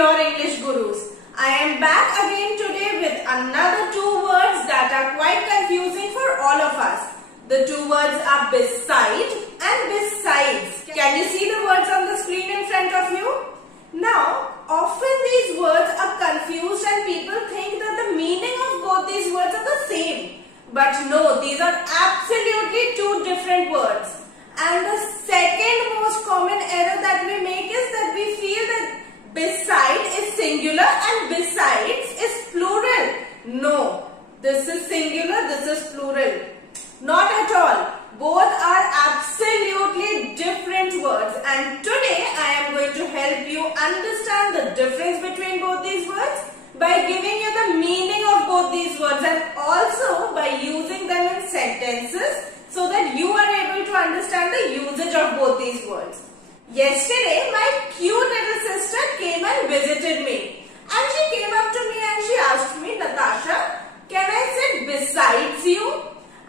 your English gurus. I am back again today with another two words that are quite confusing for all of us. The two words are beside and besides. Can you see the words on the screen in front of you? Now, often these words are confused and people think that the meaning of both these words are the same. But no, these are absolutely two different words. And the second most common error that we make is that we feel that beside is singular and besides is plural. No, this is singular, this is plural. Not at all. Both are absolutely different words, and today I am going to help you understand the difference between both these words by giving you the meaning of both these words and also by using them in sentences so that you are able to understand the usage of both these words. Yesterday, my cute little sister came and visited me, and she came up to me and she asked me, Natasha, can I sit besides you?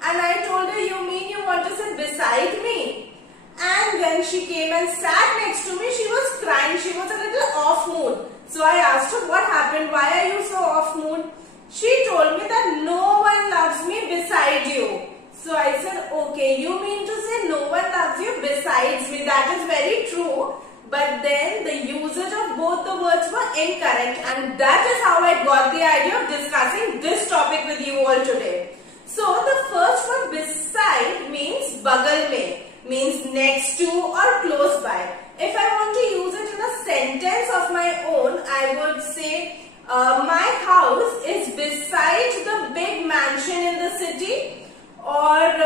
And I told her, you mean you want to sit beside me? And when she came and sat next to me, she was crying. She was a little off mood. So I asked her, what happened? Why are you so off mood? She told me that no one loves me beside you. So I said, okay, you mean to say no one loves you besides me? That is very true. But then the usage of both the words were incorrect. And that is how I got the idea of discussing this topic with you all today. So the first one, beside, means bagal mein, means next to or close by. If I want to use it in a sentence of my own, I would say my house is beside the big mansion in the city, or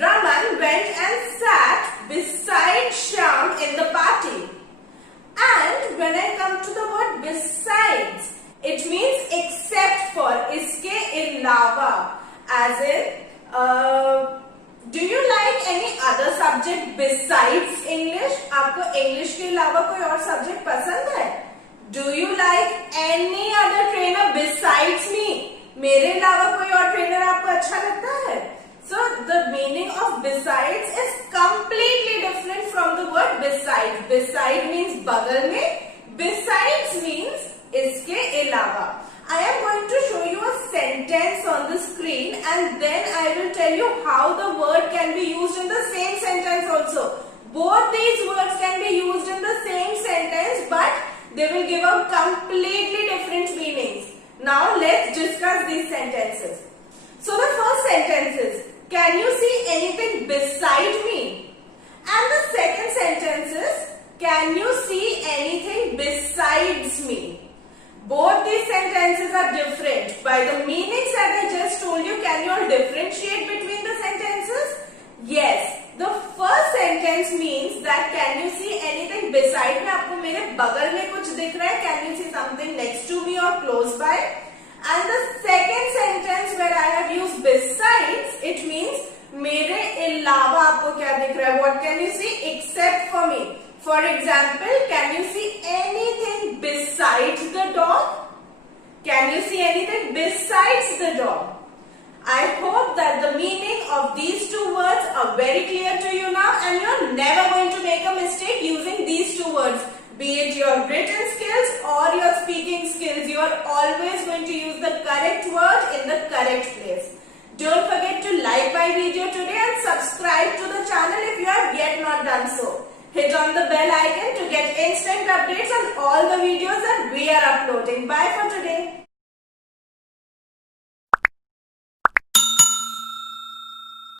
Raman went and sat beside Shyam in the party. And when I come to the word besides, it means except for, iske ilawa. As in, do you like any other subject besides English? आपको English के अलावा कोई और subject पसंद है? Do you like any other trainer besides me? मेरे अलावा कोई और trainer आपको अच्छा लगता है? So the meaning of besides is completely different from the word beside. Beside means बगल में. Besides means इसके अलावा. I am going to show you a sentence on the screen and then I will tell you how the word can be used in the same sentence also. Both these words can be used in the same sentence but they will give out completely different meanings. Now let's discuss these sentences. So the first sentence is, can you see anything beside me? And the second sentence is, can you see anything besides me? Both these sentences are different. By the meanings that I just told you, can you all differentiate between the sentences? Yes. The first sentence means that can you see anything beside me? आपको मेरे बगल में कुछ दिख रहा है? Can you see something next to me or close by? And the second sentence where I have used besides, it means मेरे अलावा आपको क्या दिख रहा है? What can you see except for me? For example, can you see anything besides the dog? Can you see anything besides the dog? I hope that the meaning of these two words are very clear to you now and you are never going to make a mistake using these two words. Be it your written skills or your speaking skills, you are always going to use the correct word in the correct place. Don't forget to like my video today and subscribe to the channel if you have yet not done so. Hit on the bell icon to get instant updates on all the videos that we are uploading. Bye for today.